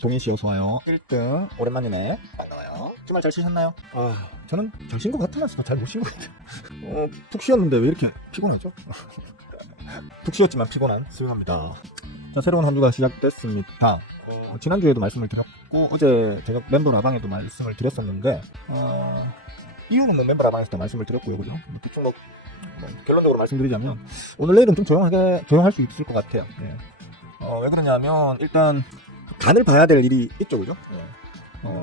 동인 씨 어서 와요. 1등 오랜만이네. 반가워요. 주말 잘 쉬셨나요? 저는 잘 쉰 것 같으면서도 잘 못 쉰 것 같아요. 푹 쉬었는데 왜 이렇게 피곤하죠? 푹 쉬었지만 피곤한 수요입니다. 자, 새로운 한 주가 시작됐습니다. 지난주에도 말씀을 드렸고 어제 제가 멤버 라방에도 말씀을 드렸었는데 이유는 뭐 멤버 라방에서도 말씀을 드렸고요, 그죠? 대충 결론적으로 말씀드리자면 오늘 내일은 좀 조용할 수 있을 것 같아요. 네. 왜 그러냐면 일단 간을 봐야 될 일이 있죠, 그죠?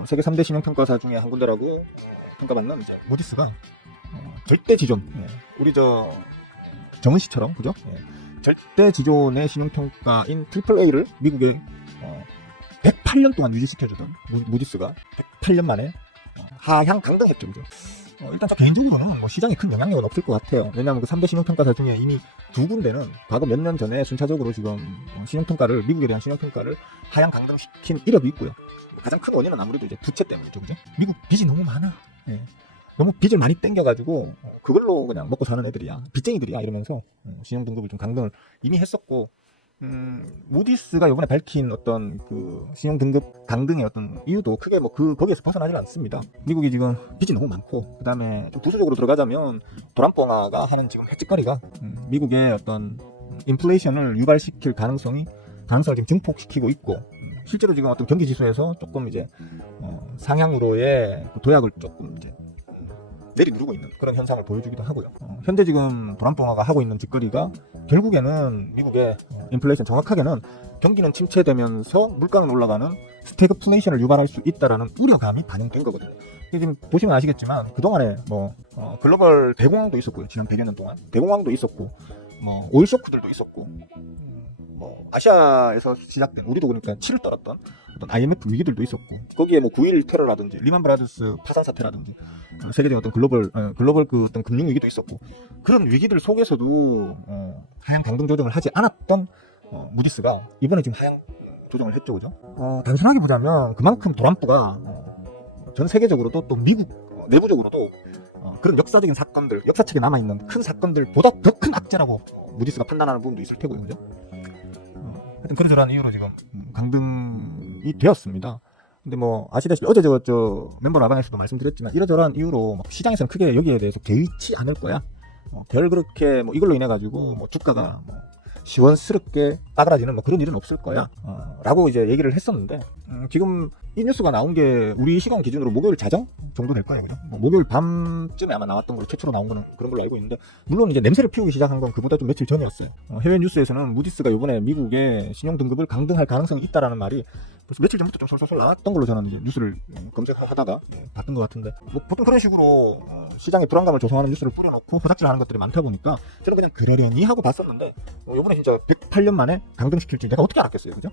세계 3대 신용평가사 중에 한 군데라고 평가받는 이제 무디스가 절대 지존, 우리 정은 씨처럼, 그죠? 절대 지존의 신용평가인 AAA를 미국에 108년 동안 유지시켜주던 무디스가 108년 만에 하향 강등했죠, 그죠? 일단 저 개인적으로는 뭐 시장에 큰 영향력은 없을 것 같아요. 왜냐하면 그 3대 신용평가사 중에 이미 두 군데는 과거 몇 년 전에 순차적으로 지금 신용평가를, 미국에 대한 신용평가를 하향 강등시킨 이력이 있고요. 가장 큰 원인은 아무래도 이제 부채 때문이죠, 그죠? 미국 빚이 너무 많아. 너무 빚을 많이 땡겨가지고 그걸로 그냥 먹고 사는 애들이야, 빚쟁이들이야 이러면서 신용등급을 좀 강등을 이미 했었고, 무디스가 이번에 밝힌 어떤 그 신용등급 강등의 어떤 이유도 크게 뭐 거기에서 벗어나질 않습니다. 미국이 지금 빚이 너무 많고, 그 다음에 좀 구조적으로 들어가자면 도란뽕아가 하는 지금 헷짓거리가 미국의 어떤 인플레이션을 유발시킬 가능성을 지금 증폭시키고 있고, 실제로 지금 어떤 경기 지수에서 조금 이제 상향으로의 도약을 조금 이제 내리누르고 있는 그런 현상을 보여주기도 하고요. 현재 지금 도란뽕아가 하고 있는 짓거리가 결국에는 미국의 인플레이션, 정확하게는 경기는 침체되면서 물가는 올라가는 스태그플레이션을 유발할 수 있다라는 우려감이 반영된 거거든요. 지금 보시면 아시겠지만 그동안에 뭐 글로벌 대공황도 있었고요. 지난 100여 년 동안 대공황도 있었고, 뭐 오일 쇼크들도 있었고, 뭐 아시아에서 시작된, 우리도 그러니까 치를 떨었던 어떤 IMF 위기들도 있었고, 거기에 뭐 9.11 테러라든지 리만 브라더스 파산 사태라든지 세계적인 어떤 글로벌 그 어떤 금융 위기도 있었고, 그런 위기들 속에서도 하향 강등 조정을 하지 않았던 무디스가 이번에 지금 하향 조정을 했죠, 그죠? 단순하게 보자면 그만큼 도란프가 전 세계적으로도 또 미국 내부적으로도 그런 역사적인 사건들, 역사책에 남아있는 큰 사건들보다 더 큰 악재라고 무디스가 판단하는 부분도 있을 테고요, 그죠? 하여튼 그러저러한 이유로 지금 강등이 되었습니다. 근데 뭐 아시다시피 어제 저 멤버 라방에서도 말씀드렸지만 이러저러한 이유로 막 시장에서는 크게 여기에 대해서 개의치 않을 거야. 별 그렇게 뭐 이걸로 인해 가지고 뭐 주가가 뭐 시원스럽게 따그라지는 뭐 그런 일은 없을 거야, 라고 이제 얘기를 했었는데, 지금 이 뉴스가 나온 게 우리 시간 기준으로 목요일 자정 정도 될 거예요, 그죠? 목요일 밤쯤에 아마 나왔던 걸로, 최초로 나온 거는 그런 걸로 알고 있는데, 물론 이제 냄새를 피우기 시작한 건 그보다 좀 며칠 전이었어요. 해외 뉴스에서는 무디스가 이번에 미국의 신용 등급을 강등할 가능성이 있다라는 말이 벌써 며칠 전부터 좀 솔솔 나왔던 걸로 저는 이제 뉴스를 검색하다가 봤던 것 같은데, 뭐 보통 그런 식으로 시장에 불안감을 조성하는 뉴스를 뿌려놓고 호작질하는 것들이 많다 보니까 저는 그냥 그러려니 하고 봤었는데, 이번에 진짜 108년 만에 강등시킬지 내가 어떻게 알았겠어요, 그죠?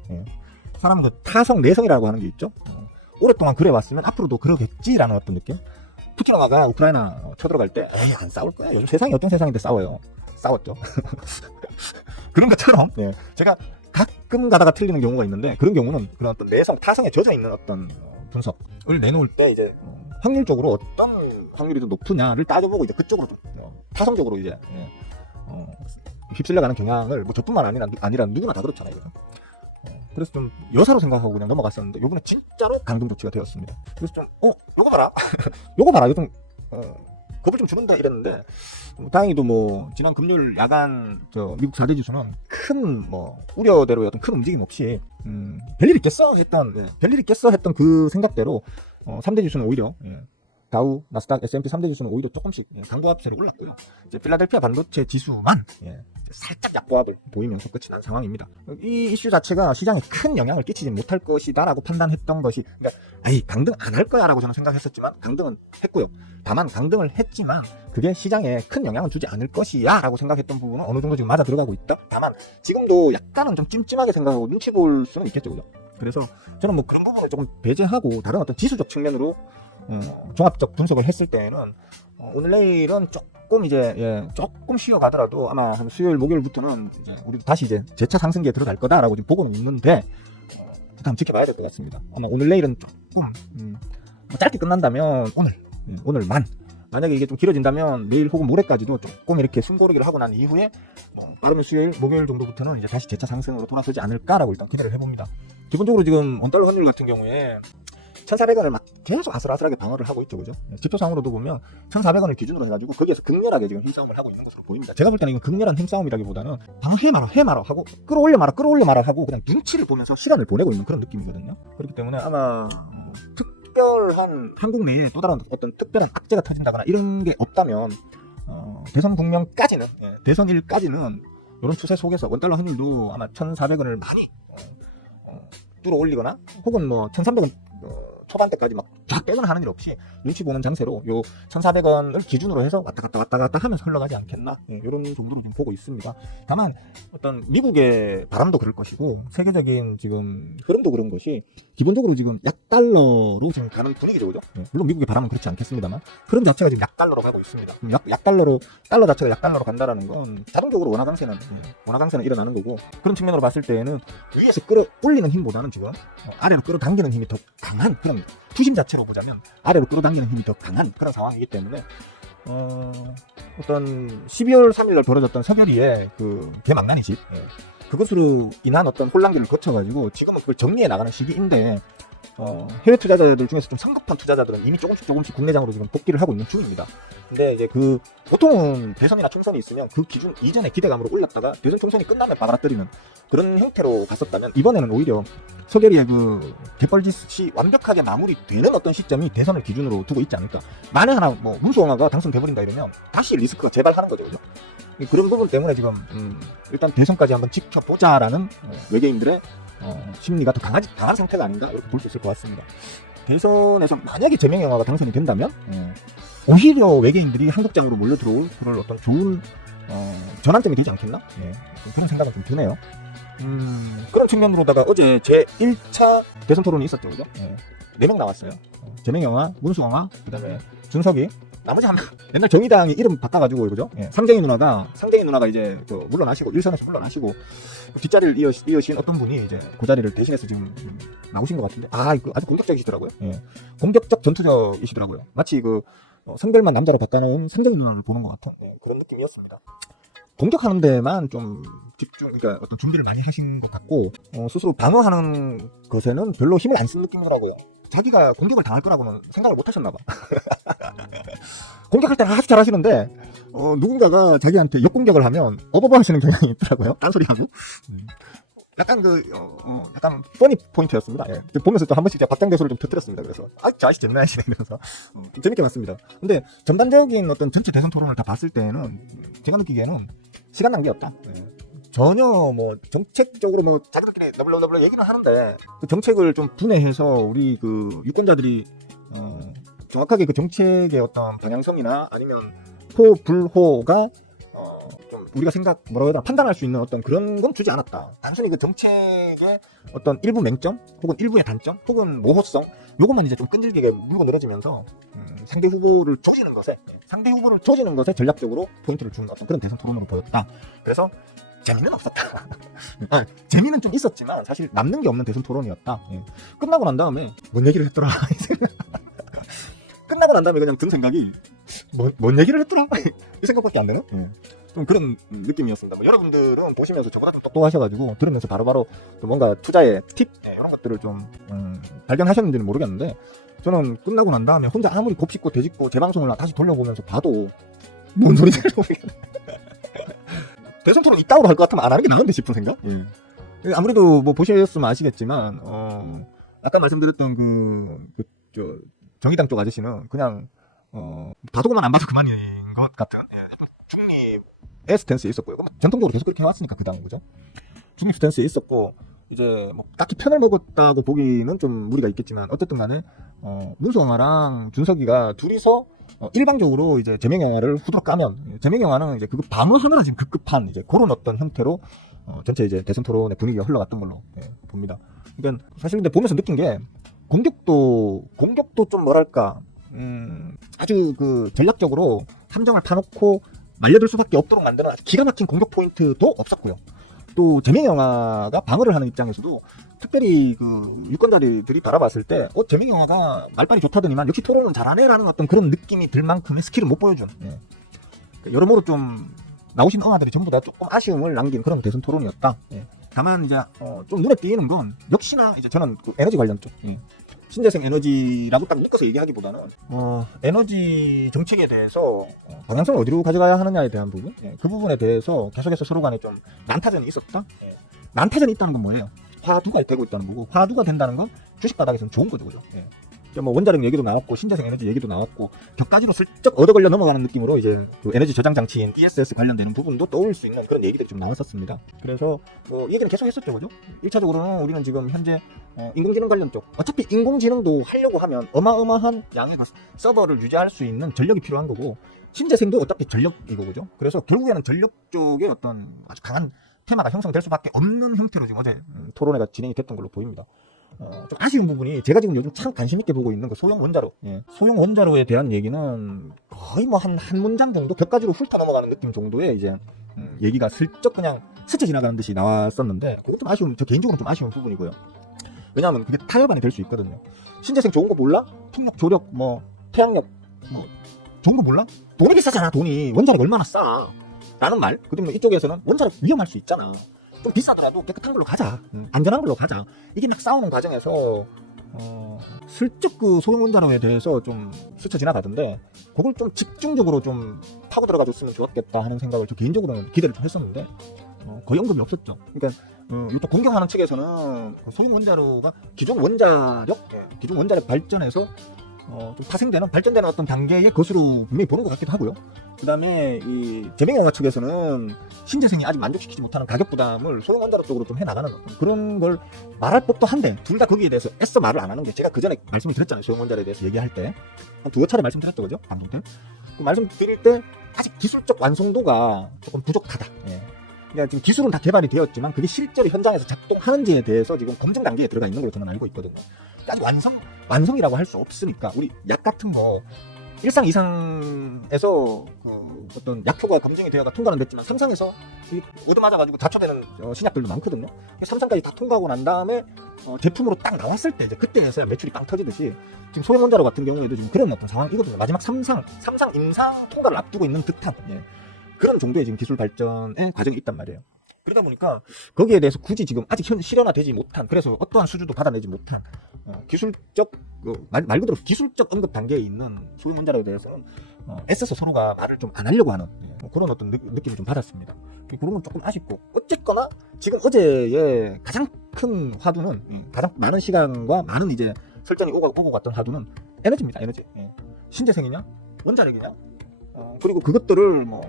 사람은 그 타성 내성이라고 하는 게 있죠. 오랫동안 그래 왔으면 앞으로도 그러겠지라는 어떤 느낌. 푸틴화가 우크라이나 쳐들어갈 때 에이 안 싸울 거야, 요즘 세상이 어떤 세상인데 싸웠죠. 그런 것처럼 제가 가끔 가다가 틀리는 경우가 있는데, 그런 경우는 그런 어떤 내성, 타성에 젖어 있는 어떤 분석을 내놓을 때 이제 확률적으로 어떤 확률이 더 높으냐를 따져보고 이제 그쪽으로 좀 타성적으로 이제 휩쓸려가는 경향을, 뭐 저뿐만 아니라 누구나 다 그렇잖아요, 그죠? 그래서 좀 여사로 생각하고 그냥 넘어갔었는데, 요번에 진짜로 강등 조치가 되었습니다. 그래서 좀 요거 봐라 요거 봐라, 요즘 겁을 좀 주는다 이랬는데, 다행히도 뭐 지난 금요일 야간 미국 4대 지수는 큰 뭐 우려대로의 어떤 큰 움직임 없이 별일 있겠어 했던 그 생각대로 3대 지수는 오히려 다우, 나스닥, S&P 3대 지수는 오히려 조금씩 강보합세로 올랐고요. 이제 필라델피아 반도체 지수만 살짝 약보합을 보이면서 끝이 난 상황입니다. 이 이슈 자체가 시장에 큰 영향을 끼치지 못할 것이다라고 판단했던 것이, 그러니까 강등 안 할 거야라고 저는 생각했었지만 강등은 했고요. 다만 강등을 했지만 그게 시장에 큰 영향을 주지 않을 것이야라고 생각했던 부분은 어느 정도 지금 맞아 들어가고 있다. 다만 지금도 약간은 좀 찜찜하게 생각하고 눈치 볼 수는 있겠죠, 그죠? 그래서 저는 뭐 그런 부분을 조금 배제하고 다른 어떤 지수적 측면으로 종합적 분석을 했을 때는 오늘 내일은 조금 이제 조금 쉬어가더라도 아마 한 수요일 목요일부터는 이제 우리도 다시 이제 재차 상승기에 들어갈 거다라고 지금 보고는 있는데, 한번 지켜봐야 될 것 같습니다. 아마 오늘 내일은 조금 짧게 끝난다면 오늘만, 만약에 이게 좀 길어진다면 내일 혹은 모레까지도 조금 이렇게 숨고르기를 하고 난 이후에 빠르면 수요일 목요일 정도부터는 이제 다시 재차 상승으로 돌아서지 않을까라고 일단 기대를 해봅니다. 기본적으로 지금 원달러 환율 같은 경우에 1,400원을 막 계속 아슬아슬하게 방어를 하고 있죠, 그죠? 지표상으로도 보면 1,400원을 기준으로 해가지고 거기에서 극렬하게 지금 힘싸움을 하고 있는 것으로 보입니다. 제가 볼 때는 이건 극렬한 힘싸움이라기보다는 방어해 마라 하고 끌어올려 마라 하고 그냥 눈치를 보면서 시간을 보내고 있는 그런 느낌이거든요. 그렇기 때문에 아마 특별한 한국 내에 또 다른 어떤 특별한 악재가 터진다거나 이런 게 없다면 대선 국면까지는 대선일까지는 이런 추세 속에서 원달러 환율도 아마 1,400원을 많이 뚫어 올리거나 혹은 뭐 1,300원 초반대까지 막 쫙 빼거나 하는 일 없이 눈치 보는 장세로 요 1,400원을 기준으로 해서 왔다 갔다 하면서 흘러가지 않겠나, 이런 정도로 좀 보고 있습니다. 다만 어떤 미국의 바람도 그럴 것이고 세계적인 지금 흐름도 그런 것이 기본적으로 지금 약달러로 지금 가는 분위기죠, 그죠? 물론 미국의 바람은 그렇지 않겠습니다만 흐름 자체가 지금 약달러로 가고 있습니다. 약달러로, 달러 자체가 약달러로 간다라는 건 자동적으로 원화 강세는 일어나는 거고, 그런 측면으로 봤을 때에는 위에서 끌어올리는 힘보다는 지금 아래로 끌어당기는 힘이 더 강한 그런 투심 자체로 보자면 아래로 끌어당기는 힘이 더 강한 그런 상황이기 때문에 어떤 12월 3일날 벌어졌던 서결이의 그 대망난이집, 그것으로 인한 어떤 혼란기를 거쳐가지고 지금은 그걸 정리해 나가는 시기인데 해외 투자자들 중에서 좀 성급한 투자자들은 이미 조금씩 국내장으로 지금 복귀를 하고 있는 중입니다. 근데 이제 그 보통은 대선이나 총선이 있으면 그 기준 이전의 기대감으로 올랐다가 대선 총선이 끝나면 바가락거리는 그런 형태로 갔었다면, 이번에는 오히려 서계리의 그 갯벌짓이 완벽하게 마무리되는 어떤 시점이 대선을 기준으로 두고 있지 않을까. 만에 하나 뭐 문수홍화가 당선돼버린다 이러면 다시 리스크가 재발하는 거죠, 그죠? 그런 부분 때문에 지금 일단 대선까지 한번 지켜보자라는 외계인들의 심리가 더 강한 상태가 아닌가 이렇게 볼 수 있을 것 같습니다. 대선에서 만약에 제명영화가 당선이 된다면 오히려 외계인들이 한국장으로 몰려 들어올 그런 어떤 좋은 전환점이 되지 않겠나? 그런 생각은 좀 드네요. 그런 측면으로다가 어제 제 1차 대선 토론이 있었죠, 그죠? 4명 나왔어요. 제명영화, 문수홍화, 그 다음에 준석이, 나머지 한 명, 옛날 정의당이 이름 바꿔가지고, 그죠? 상정희 누나가 이제 물러나시고, 일선에서 물러나시고, 뒷자리를 이으신 어떤 분이 이제 그 자리를 대신해서 지금 나오신 것 같은데, 이거 아주 공격적이시더라고요. 공격적 전투적이시더라고요. 마치 성별만 남자로 바꿔놓은 상정희 누나를 보는 것 같은 그런 느낌이었습니다. 공격하는 데만 좀 그러니까 어떤 준비를 많이 하신 것 같고, 스스로 방어하는 것에는 별로 힘을 안 쓴 느낌이더라고요. 자기가 공격을 당할 거라고는 생각을 못 하셨나 봐. 공격할 때는 아주 잘 하시는데, 누군가가 자기한테 역공격을 하면 어버버 하시는 경향이 있더라고요. 딴소리하고. 약간 약간 퍼니 포인트였습니다. 보면서 또 한 번씩 박장대소를 좀 터뜨렸습니다. 그래서 자식 잼나 하시네 이러면서 좀 재밌게 봤습니다. 근데 전반적인 어떤 전체 대선 토론을 다 봤을 때는 제가 느끼기에는 시간 낭비였다. 전혀 뭐 정책적으로 뭐 자기들끼리 너블너블 얘기는 하는데 그 정책을 좀 분해해서 우리 그 유권자들이 정확하게 그 정책의 어떤 방향성이나 아니면 호불호가 좀 우리가 뭐라고 해야 되나 판단할 수 있는 어떤 그런 건 주지 않았다. 단순히 그 정책의 어떤 일부 맹점 혹은 일부의 단점 혹은 모호성, 요것만 이제 좀 끈질기게 물고 늘어지면서 상대 후보를 조지는 것에 전략적으로 포인트를 주는 어떤 그런 대선 토론으로 보였다. 그래서 재미는 없었다. 재미는 좀 있었지만 사실 남는 게 없는 대선 토론이었다. 끝나고 난 다음에 뭔 얘기를 했더라. 끝나고 난 다음에 그냥 든 생각이 뭔 얘기를 했더라? 이 생각밖에 안 되는? 좀 그런 느낌이었습니다. 여러분들은 보시면서 저보다 좀 똑똑하셔가지고 들으면서 바로바로 뭔가 투자의 팁 이런 것들을 좀 발견하셨는지는 모르겠는데, 저는 끝나고 난 다음에 혼자 아무리 곱씹고 되짚고 재방송을 다시 돌려보면서 봐도 뭔 소리인지 모르겠네. 대선 토론 이따구로 할 것 같으면 안 하는 게 나은데 싶은 생각? 아무래도 뭐 보셨으면 아시겠지만 아까 말씀드렸던 정의당 쪽 아저씨는 그냥 봐도만 안 봐도 그만인 것 같은 중립의 스탠스에 있었고요. 전통적으로 계속 그렇게 해왔으니까 그 다음 그죠? 중립 스탠스에 있었고, 이제 뭐 딱히 편을 먹었다고 보기는 좀 무리가 있겠지만 어쨌든 간에 문수홍화랑 준석이가 둘이서 일방적으로 이제 제명영화를 후드러 까면, 제명영화는 이제 그거 방어하느라 지금 급급한 이제 그런 어떤 형태로 전체 이제 대선 토론의 분위기가 흘러갔던 걸로 봅니다. 그러니까 사실 근데 보면서 느낀 게 공격도 좀 뭐랄까 아주 그 전략적으로 함정을 파놓고 말려들 수밖에 없도록 만드는 아주 기가 막힌 공격 포인트도 없었고요. 또 제명영화가 방어를 하는 입장에서도 특별히 그 유권자들이 바라봤을 때 제명영화가 말빨이 좋다더니만 역시 토론은 잘하네라는 어떤 그런 느낌이 들 만큼의 스킬을 못 보여준, 여러모로 좀 나오신 응아들이 전부 다 조금 아쉬움을 남긴 그런 대선 토론이었다. 다만 이제 좀 눈에 띄는 건 역시나 이제 저는 그 에너지 관련 쪽, 신재생 에너지라고 딱 묶어서 얘기하기보다는 에너지 정책에 대해서 방향성을 어디로 가져가야 하느냐에 대한 부분, 그 부분에 대해서 계속해서 서로 간에 좀 난타전이 있었다. 난타전이 있다는 건 뭐예요? 화두가 되고 있다는 거고, 화두가 된다는 건 주식 바닥에서는 좋은 거죠, 그죠? 뭐 원자력 얘기도 나왔고 신재생 에너지 얘기도 나왔고 격가지로 슬쩍 얻어 걸려 넘어가는 느낌으로 이제 그 에너지 저장 장치인 ESS 관련되는 부분도 떠올 수 있는 그런 얘기들이 좀 나왔었습니다. 그래서 얘기는 계속 했었죠, 그죠? 1차적으로는 우리는 지금 현재 인공지능 관련 쪽, 어차피 인공지능도 하려고 하면 어마어마한 양의 서버를 유지할 수 있는 전력이 필요한 거고, 신재생도 어차피 전력이고, 그죠? 그래서 결국에는 전력 쪽에 어떤 아주 강한 테마가 형성될 수밖에 없는 형태로 지금 어제 토론회가 진행이 됐던 걸로 보입니다. 좀 아쉬운 부분이, 제가 지금 요즘 참 관심 있게 보고 있는 거 소형 원자로. 소형 원자로에 대한 얘기는 거의 뭐 한 문장 정도 격가지로 훑어 넘어가는 느낌 정도의 이제 얘기가 슬쩍 그냥 스쳐 지나가는 듯이 나왔었는데, 그게 좀 아쉬운, 저 개인적으로 좀 아쉬운 부분이고요. 왜냐하면 그게 타협안이 될 수 있거든요. 신재생 좋은 거 몰라? 풍력, 조력, 뭐 태양력 뭐 좋은 거 몰라? 돈이 비싸잖아. 돈이 원자력 얼마나 싸 라는 말. 그다음에 이쪽에서는 원자력 위험할 수 있잖아, 좀 비싸더라도 깨끗한 걸로 가자, 안전한 걸로 가자. 이게 막 싸우는 과정에서 슬쩍 그 소형 원자로에 대해서 좀 스쳐 지나가던데, 그걸 좀 집중적으로 좀 파고 들어가 줬으면 좋았겠다 하는 생각을 저 개인적으로는 기대를 좀 했었는데 거의 언급이 없었죠. 그러니까 이쪽 공격하는 측에서는 그 소형 원자로가 기존 원자력 발전에서 좀 파생되는, 발전되는 어떤 단계의 것으로 분명히 보는 것 같기도 하고요. 그 다음에 이 재명영화 측에서는 신재생이 아직 만족시키지 못하는 가격 부담을 소형 원자로 쪽으로 좀 해나가는 그런 걸 말할 법도 한데, 둘 다 거기에 대해서 애써 말을 안 하는 게, 제가 그 전에 말씀을 드렸잖아요. 소형 원자로에 대해서 얘기할 때 한 두어 차례 말씀드렸죠, 그죠? 방송 때. 그 말씀 드릴 때 아직 기술적 완성도가 조금 부족하다. 그러니까 지금 기술은 다 개발이 되었지만 그게 실제로 현장에서 작동하는지에 대해서 지금 검증 단계에 들어가 있는 걸로 저는 알고 있거든요. 아직 완성이라고 할 수 없으니까, 우리 약 같은 거 일상 이상에서 어떤 약효가 검증이 되어가 통과는 됐지만, 3상에서 얻어맞아가지고 다초되는 신약들도 많거든요. 3상까지 다 통과하고 난 다음에 제품으로 딱 나왔을 때 이제 그때에서야 매출이 빵 터지듯이, 지금 소형 원자로 같은 경우에도 지금 그런 어떤 상황이거든요. 마지막 3상 임상 통과를 앞두고 있는 듯한 그런 정도의 지금 기술 발전의 과정이 있단 말이에요. 그러다 보니까 거기에 대해서 굳이 지금 아직 실현화되지 못한, 그래서 어떠한 수주도 받아내지 못한 기술적, 말 그대로 기술적 언급 단계에 있는 소형 원자로에 대해서는 애써서 서로가 말을 좀 안 하려고 하는 그런 어떤 느낌을 좀 받았습니다. 그런 건 조금 아쉽고, 어쨌거나 지금 어제의 가장 큰 화두는, 가장 많은 시간과 많은 이제 설전이 오고 갔던 화두는 에너지입니다. 에너지. 신재생이냐 원자력이냐, 그리고 그것들을 뭐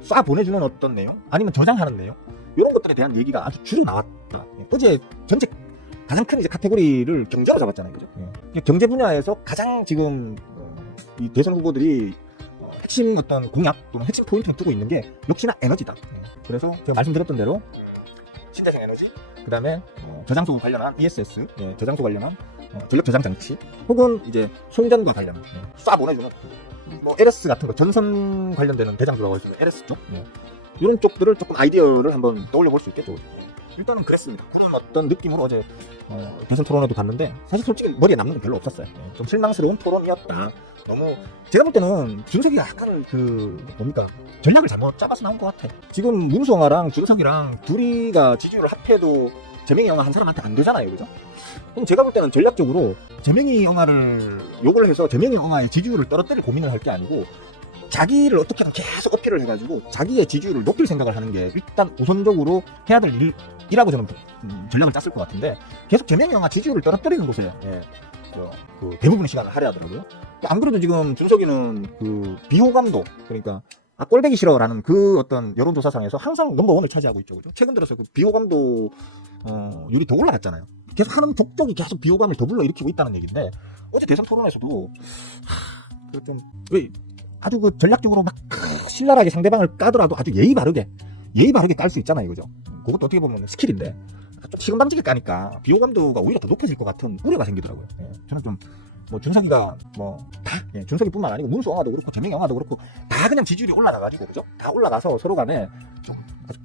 쏴 보내주는 어떤 내용, 아니면 저장하는 내용, 이런 것들에 대한 얘기가 아주 주로 나왔다. 어제 전체 가장 큰 이제 카테고리를 경제로 잡았잖아요, 그죠? 경제 분야에서 가장 지금 이 대선 후보들이 핵심 어떤 공약 또는 핵심 포인트를 두고 있는 게 역시나 에너지다. 그래서 제가 말씀드렸던 대로 신재생 에너지, 그 다음에 저장소 관련한 ESS, 저장소 관련한 전력 저장 장치, 혹은 이제 송전과 관련한 쏴 보내주는 뭐 LS 같은 거, 전선 관련되는 대장주라고 해서 LS 쪽, 이런 쪽들을 조금 아이디어를 한번 떠올려 볼 수 있겠죠. 일단은 그랬습니다. 그런 어떤 느낌으로 어제 대선 토론회도 봤는데, 사실 솔직히 머리에 남는 건 별로 없었어요. 좀 실망스러운 토론이었다. 너무 제가 볼 때는 준석이가 약간 전략을 잘못 짜봐서 나온 것 같아. 지금 문성아랑 준석이랑 둘이가 지지율을 합해도 재명이 영화 한 사람한테 안 되잖아요, 그죠? 그럼 제가 볼 때는 전략적으로 재명이 영화를 욕을 해서 재명이 영화의 지지율을 떨어뜨릴 고민을 할 게 아니고, 자기를 어떻게든 계속 어필을 해가지고 자기의 지지율을 높일 생각을 하는 게 일단 우선적으로 해야 될 일이라고 저는 전략을 짰을 것 같은데, 계속 재명이 영화 지지율을 떨어뜨리는 곳에 그 대부분의 시간을 할애하더라고요. 안 그래도 지금 준석이는 그 비호감도, 그러니까 꼴배기 싫어라는 그 어떤 여론조사상에서 항상 넘버원을 차지하고 있죠, 그죠? 최근 들어서 그 비호감도 율이 더 올라갔잖아요. 계속 하는 족족이 계속 비호감을 더 불러일으키고 있다는 얘기인데, 어제 대선 토론에서도 아주 그 전략적으로 막 신랄하게 상대방을 까더라도 아주 예의 바르게 깔 수 있잖아요, 그죠? 그것도 어떻게 보면 스킬인데, 좀 시금방지게 까니까 비호감도가 오히려 더 높아질 것 같은 우려가 생기더라고요. 저는 좀 준석이가 준석이뿐만 아니고 문수영화도 그렇고 재명영화도 그렇고 다 그냥 지지율이 올라가가지고, 그죠? 다 올라가서 서로 간에 좀 아주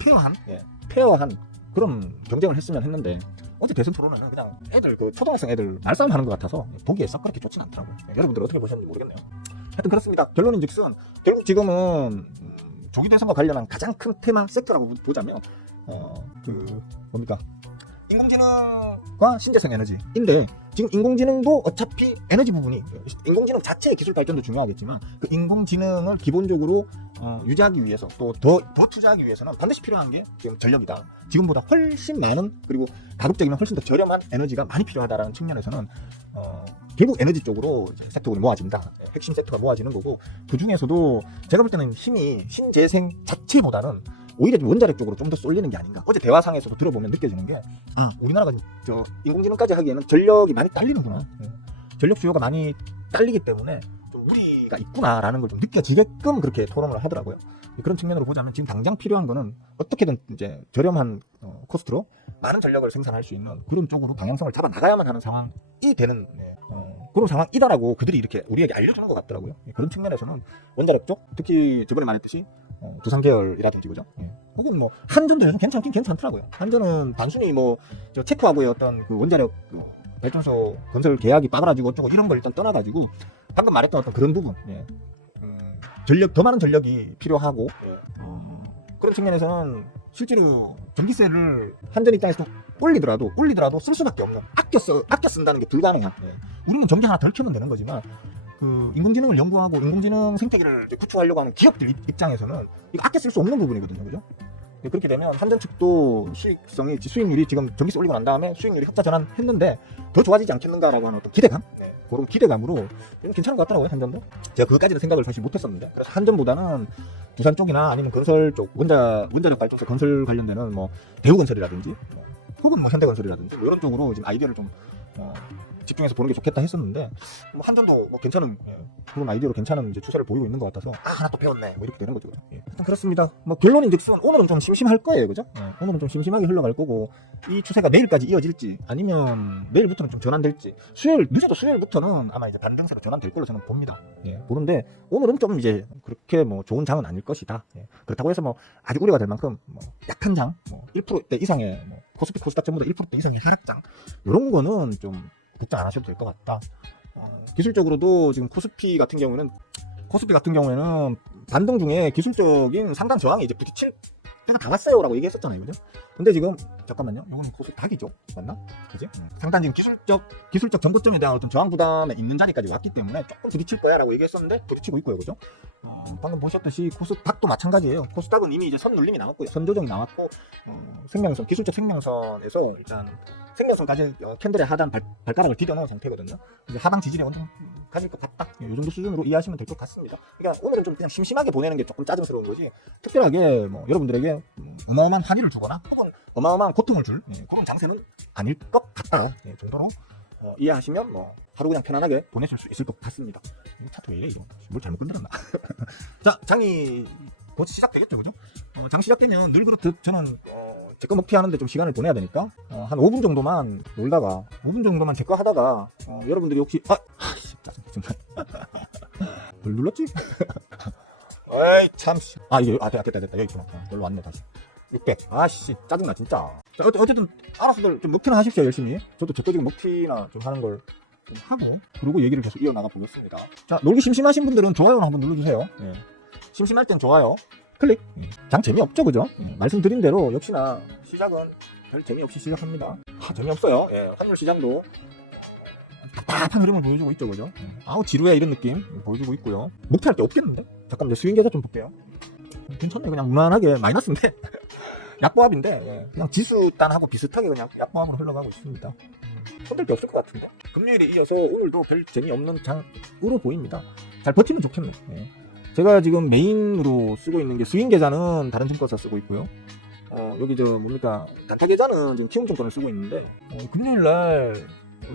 페어한 그런 경쟁을 했으면 했는데, 어제 대선 토론은 그냥 애들 초등학생 애들 말싸움 하는 것 같아서 보기에 썩 그렇게 좋진 않더라고요. 여러분들 어떻게 보셨는지 모르겠네요. 하여튼 그렇습니다. 결론인즉슨 결국 지금은 조기 대선과 관련한 가장 큰 테마 섹터라고 보자면 뭡니까? 인공지능과 신재생 에너지인데 지금 인공지능도 어차피 에너지 부분이 인공지능 자체의 기술 발전도 중요하겠지만 그 인공지능을 기본적으로 유지하기 위해서 또 더 투자하기 위해서는 반드시 필요한 게 지금 전력이다. 지금보다 훨씬 많은 그리고 가급적이면 훨씬 더 저렴한 에너지가 많이 필요하다라는 측면에서는 결국 에너지 쪽으로 이제 섹터가 모아진다. 핵심 섹터가 모아지는 거고 그 중에서도 제가 볼 때는 힘이 신재생 자체보다는 오히려 좀 원자력 쪽으로 좀 더 쏠리는 게 아닌가. 어제 대화상에서도 들어보면 느껴지는 게 우리나라가 저 인공지능까지 하기에는 전력이 많이 딸리는구나. 전력 수요가 많이 딸리기 때문에 좀 무리가 있구나라는 걸 좀 느껴지게끔 그렇게 토론을 하더라고요. 그런 측면으로 보자면 지금 당장 필요한 거는 어떻게든 이제 저렴한 코스트로 많은 전력을 생산할 수 있는 그런 쪽으로 방향성을 잡아 나가야만 하는 상황이 되는 그런 상황이다라고 그들이 이렇게 우리에게 알려주는 것 같더라고요. 그런 측면에서는 원자력 쪽 특히 저번에 말했듯이 두산 계열이라든지 그죠? 혹은 뭐 한전도 요즘 괜찮긴 괜찮더라고요. 한전은 단순히 뭐 저 체코하고의 어떤 그 원자력 발전소 건설 계약이 빠그라지고 어쩌고 이런 걸 일단 떠나가지고 방금 말했던 어떤 그런 부분, 전력 더 많은 전력이 필요하고 그런 측면에서는 실제로 전기세를 한전 입장에서 좀 올리더라도 쓸 수밖에 없는 아껴 쓴다는 게 불가능한. 우리는 전기 하나 덜 켜면 되는 거지만 그 인공지능을 연구하고 인공지능 생태계를 구축하려고 하는 기업들 입장에서는 이거 아껴 쓸 수 없는 부분이거든요, 그죠? 그렇게 되면 한전 측도 수익성이 수익률이 지금 전기세 올리고 난 다음에 수익률이 흑자 전환했는데 더 좋아지지 않겠는가라고 하는 어떤 기대감, 그런 기대감으로 괜찮은 것 같더라고요. 한전도 제가 그것까지도 생각을 사실 못했었는데 그래서 한전보다는 두산 쪽이나 아니면 건설 쪽 원자력 발전소 건설 관련되는 뭐 대우건설이라든지 혹은 뭐 현대건설이라든지 뭐 이런 쪽으로 지금 아이디어를 좀 집중해서 보는 게 좋겠다 했었는데 뭐 한전도 뭐 괜찮은 그런 아이디어로 괜찮은 이제 추세를 보이고 있는 것 같아서 하나 또 배웠네 뭐 이렇게 되는 거죠. 일단 그렇습니다. 뭐 결론인즉슨 오늘은 좀 심심할 거예요, 그죠? 오늘은 좀 심심하게 흘러갈 거고 이 추세가 내일까지 이어질지 아니면 내일부터는 좀 전환될지 늦어도 수요일부터는 아마 이제 반등세로 전환될 걸로 저는 봅니다. 보는데 오늘은 좀 이제 그렇게 뭐 좋은 장은 아닐 것이다. 그렇다고 해서 뭐 아주 우려가 될 만큼 뭐 약한 장, 뭐 1%대 이상의 뭐 코스피 코스닥 전부 다 1%대 이상의 하락장 이런 거는 좀 걱정 안 하셔도 될 것 같다. 기술적으로도 지금 코스피 같은 경우에는 반등 중에 기술적인 상단 저항이 이제 부딪힐 때가 다 왔어요라고 얘기했었잖아요, 그죠? 근데 지금 잠깐만요, 이거는 코스닥이죠, 맞나? 그지? 상단 지금 기술적 전고점에 대한 어떤 저항 부담에 있는 자리까지 왔기 때문에 조금 부딪힐 거야라고 얘기했었는데 부딪히고 있고요, 그죠? 방금 보셨듯이 코스닥도 마찬가지예요. 코스닥은 이미 이제 선 눌림이 나왔고요, 선 조정이 나왔고 생명선 기술적 생명선에서 일단 생명선까지 캔들의 하단 발가락을 디뎌놓은 상태거든요. 이제 하방 지지를 어느 정도 가질 것 같다. 이 정도 수준으로 이해하시면 될 것 같습니다. 그러니까 오늘은 좀 그냥 심심하게 보내는 게 조금 짜증스러운 거지 특별하게 뭐 여러분들에게 어마어마한 환희를 주거나 혹은 어마어마한 고통을 줄 그런 장세는 아닐 것 같다 정도로 이해하시면 뭐 하루 그냥 편안하게 보내실 수 있을 것 같습니다. 차트 왜 이래 이거? 뭘 잘못 건드렸나? 자, 장이 곧 시작되겠죠, 그죠? 장 시작되면 늘 그렇듯 저는 제 거 먹튀하는데 좀 시간을 보내야 되니까 한 5분 정도만 놀다가 5분 정도만 제 거 하다가 여러분들이 혹시 짜증나 뭘 눌렀지? 에이 참 이게 됐다 여기 있구나. 놀러 왔네 다시 600 아씨 짜증나 진짜. 자, 어쨌든 알아서들 좀 먹튀나 하십시오. 열심히 저도 제 거 지금 먹튀나 좀 하는 걸 좀 하고 그리고 얘기를 계속 이어나가 보겠습니다. 자, 놀기 심심하신 분들은 좋아요를 한번 눌러주세요. 심심할 땐 좋아요 클릭. 장 재미없죠, 그죠? 말씀드린 대로 역시나 시작은 별 재미없이 시작합니다. 재미없어요. 환율 시장도 답답한 흐름을 보여주고 있죠, 그죠? 지루해 이런 느낌 보여주고 있고요. 목표할 게 없겠는데? 잠깐 이제 수익 계좌 좀 볼게요. 괜찮네, 그냥 무난하게 마이너스인데 약보합인데 그냥 지수단하고 비슷하게 그냥 약보합으로 흘러가고 있습니다. 손댈 게 없을 것 같은데 금요일에 이어서 오늘도 별 재미없는 장으로 보입니다. 잘 버티면 좋겠네. 제가 지금 메인으로 쓰고 있는 게 스윙 계좌는 다른 증권사 쓰고 있고요. 여기 뭡니까 단타 계좌는 지금 키움증권을 쓰고 있는데 금요일날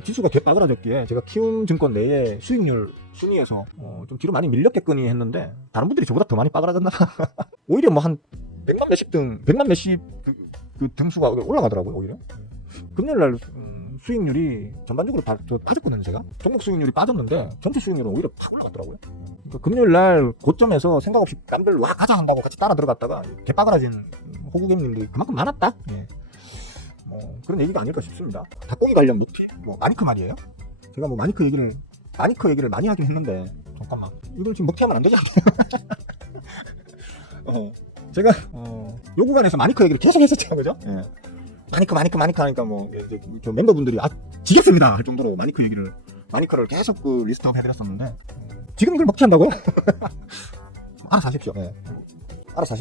지수가 개 빠그라졌기에 제가 키움증권 내에 수익률 순위에서 좀 뒤로 많이 밀렸겠거니 했는데 다른 분들이 저보다 더 많이 빠그라졌나? 오히려 뭐 한 100만 몇십 그 등수가 올라가더라고요. 오히려 금요일날 수익률이 전반적으로 빠졌거든요. 제가 종목 수익률이 빠졌는데 전체 수익률은 오히려 팍 올라갔더라고요. 그러니까 금요일날 고점에서 생각 없이 남들 와 가자 한다고 같이 따라 들어갔다가 개빠그라진 호구개님들이 그만큼 많았다. 그런 얘기가 아닐까 싶습니다. 닭고기 관련 목티 마니크 말이에요. 제가 뭐 마니크 얘기를 많이 하긴 했는데 잠깐만 이걸 지금 먹튀하면 안 되잖아. 제가 요 구간에서 마니커 얘기를 계속 했었죠, 그죠? 예. 마니커 하니까 뭐 이제 저 멤버분들이 지겹습니다 할 정도로 마니커를 계속 그 리스트업 해드렸었는데 지금 이걸 먹튀 한다고요? 알아서 하십시오. 예. 알아서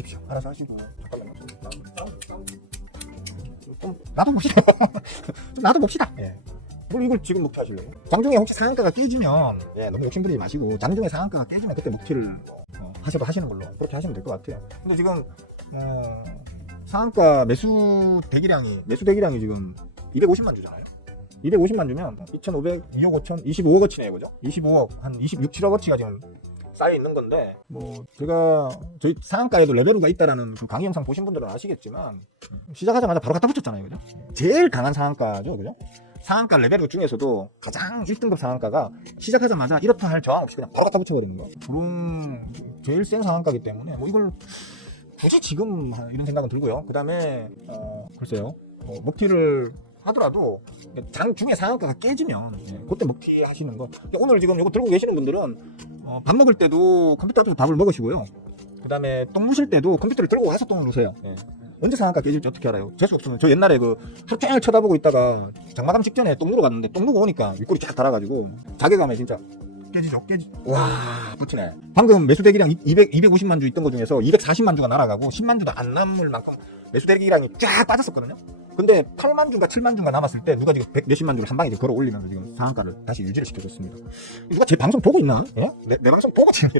하시고 잠깐만요. 좀 놔둬봅시다. 좀 놔둬봅시다. 예. 뭘 이걸 지금 먹튀 하시려고? 장중에 혹시 상한가가 깨지면, 예, 너무 욕심부리지 마시고, 장중에 상한가가 깨지면 그때 먹튀를 하셔도 하시는 걸로, 그렇게 하시면 될 것 같아요. 근데 지금, 상한가 매수 대기량이 지금 250만 주잖아요. 250만 주면 2,500, 2억 5천, 25억어치네요, 그죠? 25억, 한 26, 7억어치가 지금 쌓여 있는 건데, 뭐, 저희 상한가에도 레벨루가 있다라는 그 강의 영상 보신 분들은 아시겠지만, 시작하자마자 바로 갖다 붙였잖아요, 그죠? 제일 강한 상한가죠, 그죠? 상한가 레벨루 중에서도 가장 1등급 상한가가 시작하자마자 이렇다 할 저항 없이 그냥 바로 갖다 붙여버리는 거. 그런 제일 센 상한가이기 때문에 뭐 이걸 굳이 지금 이런 생각은 들고요. 그 다음에 글쎄요, 먹튀를 하더라도 장 중에 상한가가 깨지면 그때 먹튀 하시는 거. 오늘 지금 이거 들고 계시는 분들은 밥 먹을 때도 컴퓨터 앞에서 밥을 먹으시고요. 그 다음에 똥 누실 때도 컴퓨터를 들고 와서 똥을 누세요. 언제 상한가 깨질지 어떻게 알아요? 재수 없으면 저 옛날에 그 하루 종일 쳐다보고 있다가 장마감 직전에 똥 누러 갔는데 똥 누고 오니까 윗골이 쫙 달아가지고 자괴감에 진짜 깨지죠. 와, 붙이네. 방금 매수 대기량 250만 주 있던 거 중에서 240만 주가 날아가고 10만 주도 안 남을 만큼 매수 대기량이 쫙 빠졌었거든요. 근데 8만 주인가 7만 주가 남았을 때 누가 지금 100 몇십만 주를 한 방에 걸어 올리면서 지금 상한가를 다시 유지를 시켜줬습니다. 누가 제 방송 보고 있나? 예? 내 방송 보고 지금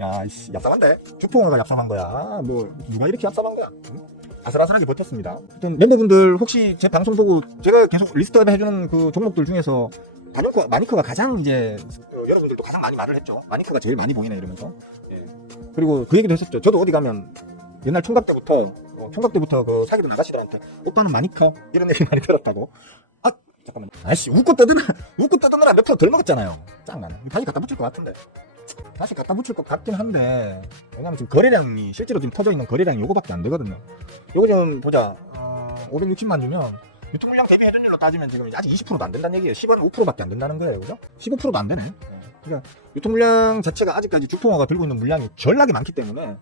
야, 이씨, 얍삽한데? 주포가 얍삽한 거야. 뭐 누가 이렇게 얍삽한 거야? 응? 아슬아슬하게 버텼습니다. 하여튼 멤버분들 혹시 제 방송 보고 제가 계속 리스트업 해주는 그 종목들 중에서 마니커가 가장 이제 여러분들도 가장 많이 말을 했죠. 마니커가 제일 많이 보이네 이러면서. 예. 그리고 그 얘기도 했었죠. 저도 어디 가면 옛날 총각 때부터 그 사귀던 아가씨들한테 오빠는 마니커 이런 얘기 많이 들었다고. 아 잠깐만. 아씨 웃고 떠드느라 몇 프로 덜 먹었잖아요. 짱나네. 다시 갖다 붙일 것 같은데. 다시 갖다 붙일 것 같긴 한데 왜냐면 지금 거래량이 실제로 지금 터져 있는 거래량이 요거밖에 안 되거든요. 요거 좀 보자. 560만 주면 유통물량 대비 회전율로 따지면 지금 아직 20%도 안 된다는 얘기예요. 10원 5%밖에 안 된다는 거예요, 그죠? 15%도 안 되네. 그러니까 유통물량 자체가 아직까지 주포가 들고 있는 물량이 전락이 많기 때문에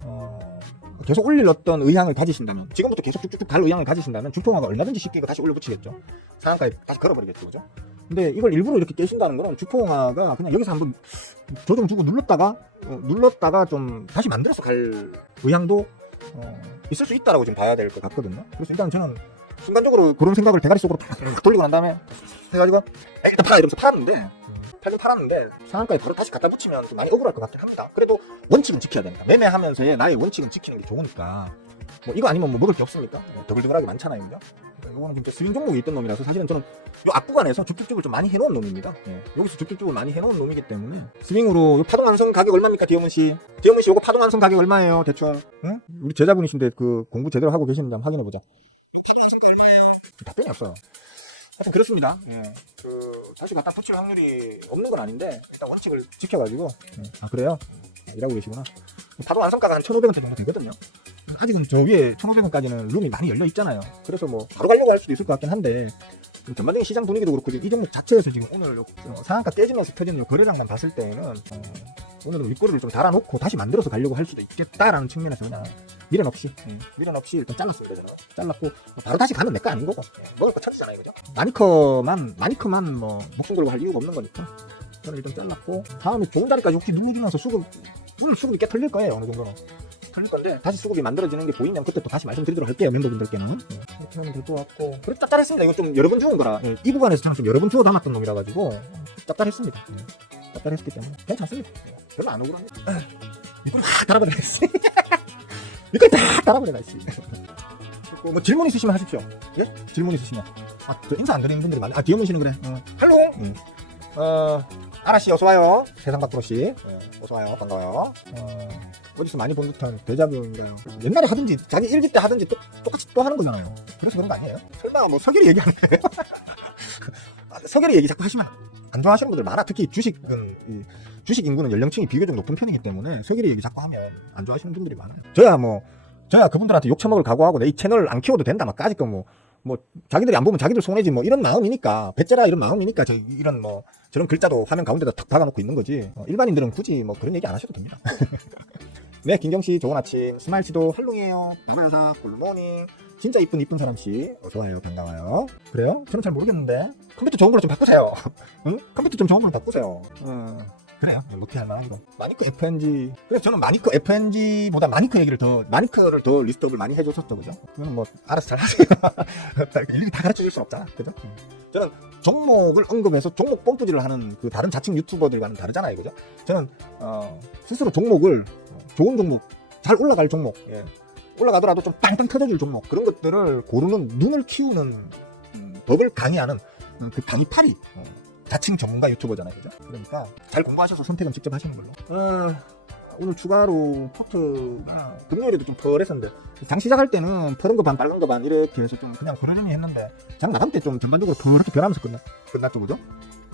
계속 올릴 어떤 의향을 가지신다면, 지금부터 계속 쭉쭉 갈 의향을 가지신다면 주포가 얼마든지 쉽게 이거 다시 올려붙이겠죠. 상한가에 다시 걸어버리겠죠, 그죠? 근데 이걸 일부러 이렇게 깨신다는 거는 주포가 그냥 여기서 한번 조정 주고 눌렀다가 좀 다시 만들어서 갈 의향도 있을 수 있다라고 지금 봐야 될 것 같거든요. 그래서 일단 저는 순간적으로 그런 생각을 대가리 속으로 팍 돌리고 난 다음에 해가지고 일단 팔아 이러면서 팔았는데 상한가에 바로 다시 갖다 붙이면 좀 많이 억울할 것 같긴 합니다. 그래도 원칙은 지켜야 됩니다. 매매하면서의 나의 원칙은 지키는 게 좋으니까. 뭐 이거 아니면 뭐 먹을 게 없습니까? 더글더글하게 많잖아요, 그죠? 이거는 진짜 스윙 종목이 있던 놈이라서 사실은 저는 요 앞구간에서 죽죽죽을 좀 많이 해놓은 놈입니다. 여기서 죽죽죽을 많이 해놓은 놈이기 때문에 스윙으로 요 파동 완성 가격 얼마입니까, 디어문 씨? 디어문 씨 요거 파동 완성 가격 얼마예요, 대충? 응? 우리 제자분이신데 그 공부 제대로 하고 계시는지 한번 확인해 보자. 답변이 없어요. 하여튼 그렇습니다. 다시 갖다 붙일 확률이 없는 건 아닌데 일단 원칙을 지켜가지고. 아 그래요? 일하고 계시구나. 파동 완성가가 한 1,500원대 정도 되거든요. 아직은 저 위에 1,500원까지는 룸이 많이 열려 있잖아요. 그래서 뭐 바로 가려고 할 수도 있을 것 같긴 한데 전반적인 시장 분위기도 그렇고 이 종목 자체에서 지금 오늘 상한가 깨지면서 터지는 거래량만 봤을 때는 오늘은 윗꼬리를 좀 달아놓고 다시 만들어서 가려고 할 수도 있겠다라는 측면에서 그냥 미련 없이 일단 잘랐습니다. 저는 잘랐고 바로 다시 가면 내 거 아닌 거고 먹을 거 찾잖아요, 그죠? 마니커만 뭐 목숨 걸고 할 이유가 없는 거니까 저는 일단 잘랐고 다음에 좋은 자리까지 혹시 눌러주면서 수급이 꽤 털릴 거예요. 어느 정도는 털릴 건데 다시 수급이 만들어지는 게 보이면 그때 또 다시 말씀드리도록 할게요, 멤버분들께는. 이렇게 하면 될 것 같고. 그래도 짭짤했습니다. 이거 좀 여러 번 주운 거라. 이 구간에서 저는 좀 여러 번 주워 담았던 놈이라 가지고 짭짤했습니다. 짭짤했기 때문에 괜찮습니다. 별로 안 억울합니다. 이걸 다 달아버려야지. 이걸 다 달아버려야지. 뭐 질문 있으시면 하십시오. 예? 질문 있으시면. 저 인사 안 드리는 분들이 많아요. 디어문 씨는 그래. 할로. 아라씨 어서와요. 세상 밖으로씨. 어서와요. 반가워요. 어디서 많이 본 듯한 대자뷰인가요? 옛날에 하든지 자기 일기 때 하든지 똑같이 또 하는 거잖아요. 그래서 그런 거 아니에요? 설마 뭐 서결이 얘기하는 거예요? 서결이 얘기 자꾸 하시면 안 좋아하시는 분들 많아. 특히 주식 인구는 연령층이 비교적 높은 편이기 때문에 서결이 얘기 자꾸 하면 안 좋아하시는 분들이 많아요. 저야 그분들한테 욕 처먹을 각오하고 내 이 채널 안 키워도 된다 막 까짓 거 뭐 자기들이 안 보면 자기들 손해지 뭐 이런 마음이니까 배째라 이런 마음이니까 이런 뭐 저런 글자도 화면 가운데다 탁 박아놓고 있는 거지. 일반인들은 굳이 뭐 그런 얘기 안 하셔도 됩니다. 네, 김경씨 좋은 아침. 스마일씨도 헐롱이에요. 나가야사 굿모닝. 진짜 이쁜 사람씨. 좋아요, 반가워요. 그래요? 저는 잘 모르겠는데 컴퓨터 좋은 걸로 좀 바꾸세요. 응? 컴퓨터 좀 좋은 걸로 바꾸세요. 그래요. 먹튀 할 만한 거. 마니커 FNG. 그래서 저는 마니커 FNG보다 마니커를 더 리스트업을 많이 해줬었죠, 그죠? 그거는 뭐 알아서 잘 하세요. 일일이 다 가르쳐 줄 순 없잖아, 그죠? 저는 종목을 언급해서 종목 뽐뿌질을 하는 그 다른 자칭 유튜버들과는 다르잖아요, 그죠? 저는 스스로 종목을 좋은 종목, 잘 올라갈 종목, 예. 올라가더라도 좀 빵빵 터져줄 종목, 그런 것들을 고르는 눈을 키우는 법을 강의하는 그 강의파리 자칭 전문가 유튜버잖아요, 그죠? 그러니까 잘 공부하셔서 선택은 직접 하시는 걸로. 오늘 추가로 포트가 금요일에도 좀 펄했었는데 장 시작할 때는 펄은 거 반 빨간 거 반 이렇게 해서 좀 그냥 그러려니 했는데 장 나갈 때 좀 전반적으로 펄렇게 변하면서 끝났죠, 그죠?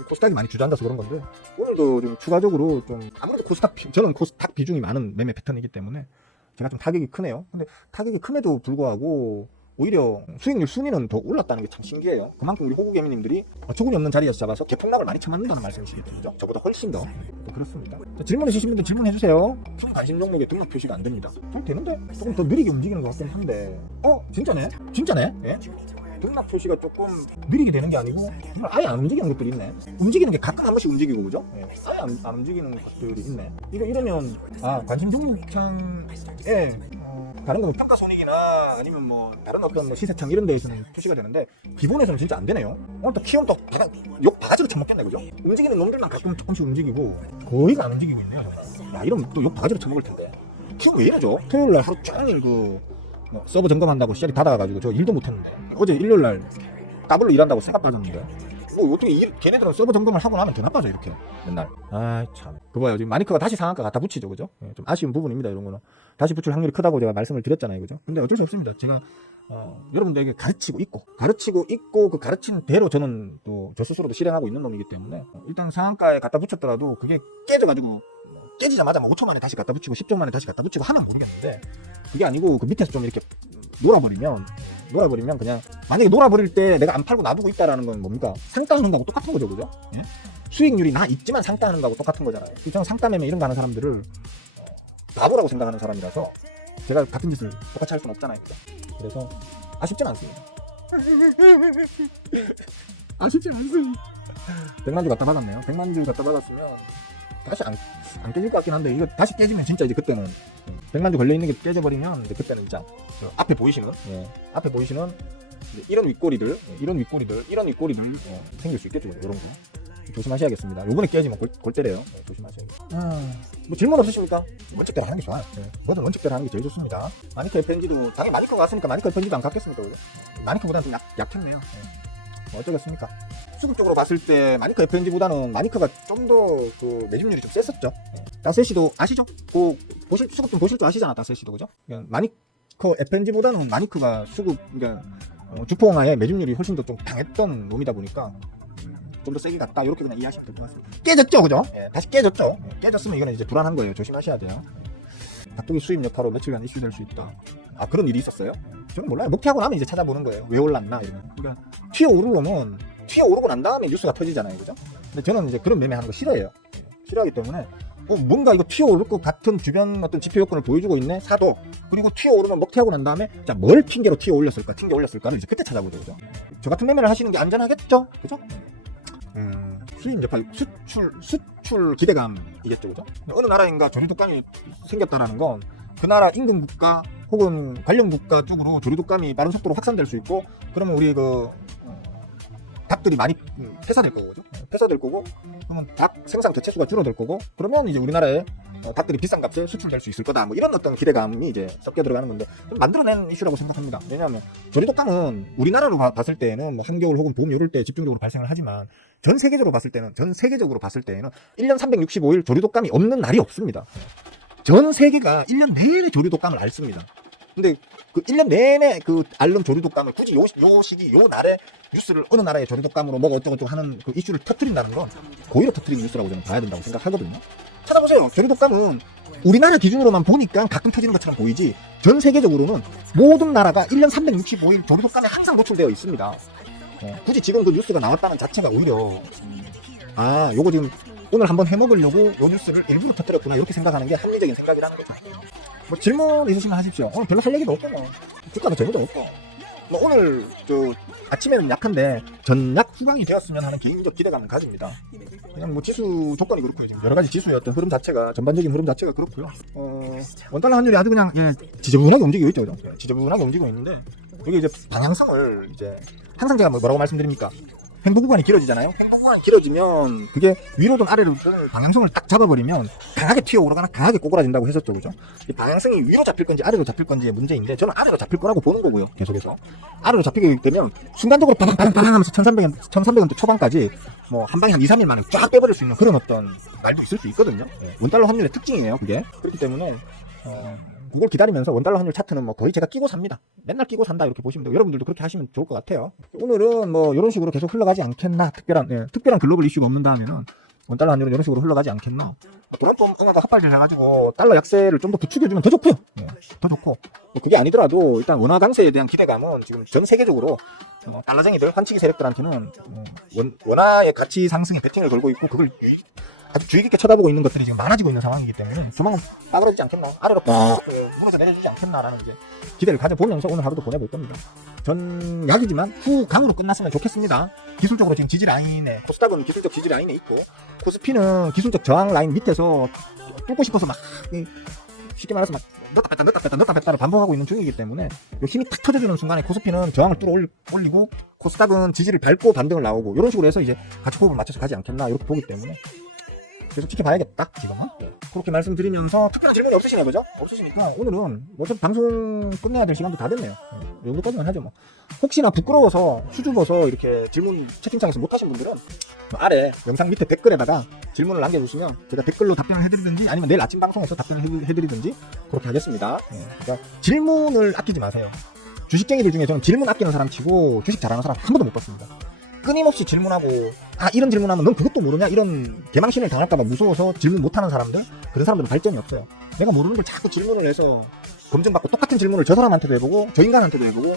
코스닥이 많이 주저앉아서 그런 건데 오늘도 좀 추가적으로 좀 아무래도 저는 코스닥 비중이 많은 매매 패턴이기 때문에 제가 좀 타격이 크네요. 근데 타격이 큼에도 불구하고 오히려 수익률 순위는 더 올랐다는 게 참 신기해요. 그만큼 우리 호구개미님들이 어처구니 없는 자리에서 잡아서 개폭락을 많이 쳐맞는다는 말씀이시겠죠? 저보다 훨씬 더 그렇습니다. 자, 질문 있으신 분들 질문해주세요. 큰 관심 종목에 등록 표시가 안 됩니다. 잘 되는데? 조금 더 느리게 움직이는 것 같긴 한데 진짜네? 예? 등락 표시가 조금 느리게 되는 게 아니고 정말 아예 안 움직이는 것들이 있네. 움직이는 게 가끔 한 번씩 움직이고, 그죠? 예. 아예 안 움직이는 것들이 있네. 이러면 관심 종목창에 다른 거 평가 손익이나 아니면 뭐 다른 어떤 뭐 시세창 이런 데에서는 표시가 되는데 기본에서는 진짜 안 되네요. 오늘 또 키움 또 욕 바가지로 처먹겠네, 그죠? 움직이는 놈들만 가끔 조금씩 움직이고 거의가 안 움직이고 있네요. 이러면 또 욕 바가지로 처먹을 텐데. 키움 왜 이러죠? 토요일날 하루 종일 서버 점검한다고 시작이 닫아가지고 저 일도 못했는데 어제 일요일날 더블로 일한다고 새가 빠졌는데 뭐 어떻게 걔네들은 서버 점검을 하고 나면 더 나빠져 이렇게 맨날. 참 그거 봐요. 지금 마니커가 다시 상한가 갖다 붙이죠, 그죠? 좀 아쉬운 부분입니다. 이런 거는 다시 붙일 확률이 크다고 제가 말씀을 드렸잖아요, 그죠? 근데 어쩔 수 없습니다. 제가 여러분들에게 가르치고 있고 그 가르친 대로 저는 또 저 스스로도 실행하고 있는 놈이기 때문에 일단 상한가에 갖다 붙였더라도 그게 깨져가지고 깨지자마자 뭐 5초 만에 다시 갖다 붙이고 10초 만에 다시 갖다 붙이고 하면 모르겠는데 그게 아니고 그 밑에서 좀 이렇게 놀아버리면 그냥 만약에 놀아버릴 때 내가 안 팔고 놔두고 있다라는 건 뭡니까? 상따하는 거하고 똑같은 거죠, 그죠? 예? 수익률이 나 있지만 상따하는 거하고 똑같은 거잖아요. 저는 상따매매 이런 거 하는 사람들을 바보라고 생각하는 사람이라서 제가 같은 짓을 똑같이 할 수는 없잖아요, 그죠? 그래서 아쉽진 않습니다. 아쉽진 않습니다. 100만 주 갖다 받았네요. 100만 주 갖다 받았으면 다시 안 깨질 것 같긴 한데 이거 다시 깨지면 진짜 이제 그때는 100만 주 걸려있는 게 깨져버리면 이제 그때는 진짜 앞에 보이시는 이런 윗꼬리들 생길 수 있겠죠. 이런 거 조심하셔야겠습니다. 요번에 깨지면 골 때려요. 조심하셔야겠습니다. 뭐 질문 없으십니까? 원칙대로 하는 게 좋아요. 뭐든 원칙대로 하는 게 제일 좋습니다. 마니커 FNG도 당연히 마니커가 왔으니까 마니커 FNG도 안 갔겠습니까, 그죠? 마니커보다는 좀 약했네요. 뭐 어쩌겠습니까? 수급적으로 봤을 때 마니커 FNG보다는 마니커가 좀 더 그 매집률이 좀 셌었죠. 다세시도 아시죠? 수급 좀 보실 줄 아시잖아, 다세시도, 그죠? 마니커 FNG보다는 마니커가 그러니까 주포항아의 매집률이 훨씬 더 좀 강했던 놈이다 보니까 좀 더 세게 갔다, 이렇게 그냥 이해하시면 될 것 같습니다. 깨졌죠, 그죠? 다시 깨졌죠. 깨졌으면 이거는 이제 불안한 거예요. 조심하셔야 돼요. 닭도기 수입 여파로 며칠간 이슈될 수 있다. 그런 일이 있었어요? 저는 몰라요. 먹튀하고 나면 이제 찾아보는 거예요. 왜 올랐나 이러면. 그러니까 튀어오르고 난 다음에 뉴스가 터지잖아요, 그죠? 근데 저는 이제 그런 매매하는 거 싫어해요. 싫어하기 때문에 뭔가 이거 튀어오를 것 같은 주변 어떤 지표 요건을 보여주고 있네, 사도. 그리고 튀어오르면 먹튀하고 난 다음에 자, 뭘 핑계로 튕겨 올렸을까를 이제 그때 찾아보죠, 그죠? 저 같은 매매를 하시는 게 안전하겠죠, 그죠? 수입 여파, 수출 기대감이겠죠, 그죠? 어느 나라인가 조류독감이 생겼다라는 건 그 나라 인근 국가 혹은 관련 국가 쪽으로 조류독감이 빠른 속도로 확산될 수 있고, 그러면 우리 닭들이 많이 폐사될 거고, 그죠? 폐사될 거고, 그러면 닭 생산 개체수가 줄어들 거고, 그러면 이제 우리나라에 닭들이 비싼 값에 수출될 수 있을 거다, 뭐 이런 어떤 기대감이 이제 섞여 들어가는 건데 좀 만들어낸 이슈라고 생각합니다. 왜냐하면 조류독감은 우리나라로 봤을 때는 뭐 한겨울 혹은 봄 이럴 때 집중적으로 발생을 하지만 전 세계적으로 봤을 때는 1년 365일 조류독감이 없는 날이 없습니다. 전 세계가 1년 내내 조류독감을 앓습니다. 근데 그 1년 내내 그 앓는 조류독감을 굳이 요 시기 요 날에 뉴스를 어느 나라의 조류독감으로 뭐가 어쩌고저쩌고 하는 그 이슈를 터뜨린다는 건 고의로 터뜨리는 뉴스라고 저는 봐야 된다고 생각하거든요. 찾아보세요. 조류독감은 우리나라 기준으로만 보니까 가끔 터지는 것처럼 보이지 전 세계적으로는 모든 나라가 1년 365일 조류독감에 항상 노출되어 있습니다. 굳이 지금 그 뉴스가 나왔다는 자체가 오히려 요거 지금 오늘 한번 해먹으려고 요 뉴스를 일부러 터뜨렸구나 이렇게 생각하는 게 합리적인 생각이라는 거죠. 뭐 질문 있으시면 하십시오. 오늘 별로 할 얘기도 없고 뭐 주가도 재무도 없고 뭐 오늘 아침에는 약한데 전약 후강이 되었으면 하는 개인적 기대감을 가집니다. 그냥 뭐 지수 조건이 그렇고요. 지금 여러 가지 지수의 어떤 흐름 자체가 전반적인 흐름 자체가 그렇고요. 원달러 환율이 아주 그냥 지저분하게 움직이고 있죠. 그죠? 지저분하게 움직이고 있는데 여기 이제 방향성을 이제 항상 제가 뭐라고 말씀드립니까? 횡보 구간이 길어지잖아요. 횡보 구간이 길어지면 그게 위로든 아래로든 방향성을 딱 잡아버리면 강하게 튀어오르거나 강하게 꼬그라진다고 했었죠. 그죠? 이 방향성이 위로 잡힐 건지 아래로 잡힐 건지의 문제인데 저는 아래로 잡힐 거라고 보는 거고요. 계속해서. 아래로 잡히게 되면 순간적으로 바방 하면서 1300원 초반까지 뭐 한 방에 한 2, 3일 만에 쫙 빼버릴 수 있는 그런 어떤 날도 있을 수 있거든요. 원달러 환율의 특징이에요. 그게. 그렇기 때문에 그걸 기다리면서 원달러 환율 차트는 뭐 거의 제가 끼고 삽니다. 맨날 끼고 산다 이렇게 보시면 되고 여러분들도 그렇게 하시면 좋을 것 같아요. 오늘은 뭐 이런 식으로 계속 흘러가지 않겠나 특별한 글로벌 이슈가 없는다면은 원달러 환율은 이런 식으로 흘러가지 않겠나. 트럼프 응화가 헛발질 해가지고 달러 약세를 좀 더 부추겨주면 더 좋고요. 더 좋고 그게 아니더라도 일단 원화 강세에 대한 기대감은 지금 전 세계적으로 달러쟁이들 환치기 세력들한테는 원화의 가치 상승에 베팅을 걸고 있고 그걸 아주 주의 깊게 쳐다보고 있는 것들이 지금 많아지고 있는 상황이기 때문에 조만간 빠그러지지 않겠나 아래로 빡 무너져 내려주지 않겠나라는 이제 기대를 가져보면서 오늘 하루도 보내볼 겁니다. 전약이지만 후강으로 끝났으면 좋겠습니다. 기술적으로 지금 지지 라인에 코스닥은 기술적 지지 라인에 있고 코스피는 기술적 저항 라인 밑에서 뚫고 싶어서 막 쉽게 말해서 막 넣었다 뺐다를 반복하고 있는 중이기 때문에 힘이 탁 터져주는 순간에 코스피는 저항을 뚫어 올리고 코스닥은 지지를 밟고 반등을 나오고 이런 식으로 해서 이제 가치 호흡을 맞춰서 가지 않겠나 이렇게 보기 때문에 계속 지켜봐야겠다 지금은. 그렇게 말씀드리면서 특별한 질문이 없으시나 보죠? 없으시니까 오늘은 어차피 방송 끝내야 될 시간도 다 됐네요. 이 정도까지만 하죠 뭐. 혹시나 부끄러워서 수줍어서 이렇게 질문 채팅창에서 못하신 분들은 아래 영상 밑에 댓글에다가 질문을 남겨주시면 제가 댓글로 답변을 해드리든지 아니면 내일 아침 방송에서 답변을 해드리든지 그렇게 하겠습니다. 그러니까 질문을 아끼지 마세요. 주식쟁이들 중에 저는 질문 아끼는 사람 치고 주식 잘하는 사람 한 번도 못 봤습니다. 끊임없이 질문하고 이런 질문하면 넌 그것도 모르냐 이런 개망신을 당할까봐 무서워서 질문 못하는 사람들 그런 사람들은 발전이 없어요. 내가 모르는 걸 자꾸 질문을 해서 검증받고 똑같은 질문을 저 사람한테도 해보고 저 인간한테도 해보고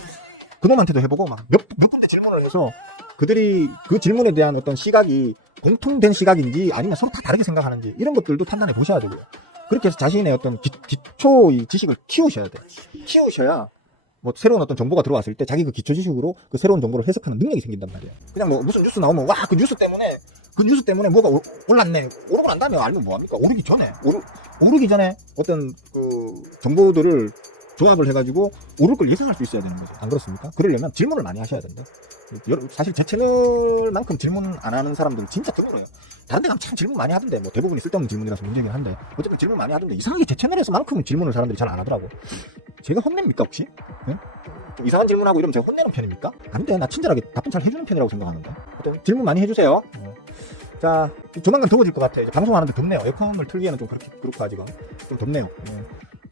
그놈한테도 해보고 막 몇 군데 질문을 해서 그들이 그 질문에 대한 어떤 시각이 공통된 시각인지 아니면 서로 다 다르게 생각하는지 이런 것들도 판단해 보셔야 되고요. 그렇게 해서 자신의 어떤 기초 지식을 키우셔야 돼요. 키우셔야 뭐 새로운 어떤 정보가 들어왔을 때 자기 그 기초 지식으로 그 새로운 정보를 해석하는 능력이 생긴단 말이에요. 그냥 뭐 무슨 뉴스 나오면 와 그 뉴스 때문에 뭐가 올랐네. 오르고 난 다음에 알면 뭐합니까? 오르기 전에 어떤 그 정보들을 조합을 해가지고 오를 걸 예상할 수 있어야 되는 거죠. 안 그렇습니까? 그러려면 질문을 많이 하셔야 된다. 사실 제 채널만큼 질문 안 하는 사람들은 진짜 드물어요. 다른 데 가면 참 질문 많이 하던데 뭐 대부분이 쓸데없는 질문이라서 문제긴 한데 어쨌든 질문 많이 하던데 이상하게 제 채널에서만큼은 질문을 사람들이 잘 안 하더라고. 제가 혼냅니까 혹시? 네? 좀 이상한 질문하고 이러면 제가 혼내는 편입니까? 아닌데 나 친절하게 답변 잘 해주는 편이라고 생각하는데 어떤 질문 많이 해주세요. 자 조만간 더워질 것 같아요. 이제 방송하는데 덥네요. 에어컨을 틀기에는 좀 그렇고 아직은 좀 덥네요.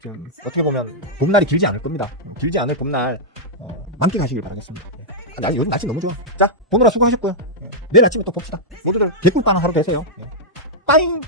지금 어떻게 보면 봄날이 길지 않을 겁니다. 길지 않을 봄날 만끽하시길 바라겠습니다. 요즘 날씨 너무 좋아. 자 보느라 수고하셨고요. 내일 아침에 또 봅시다. 모두들 개꿀 빠는 하루 되세요. 빠잉.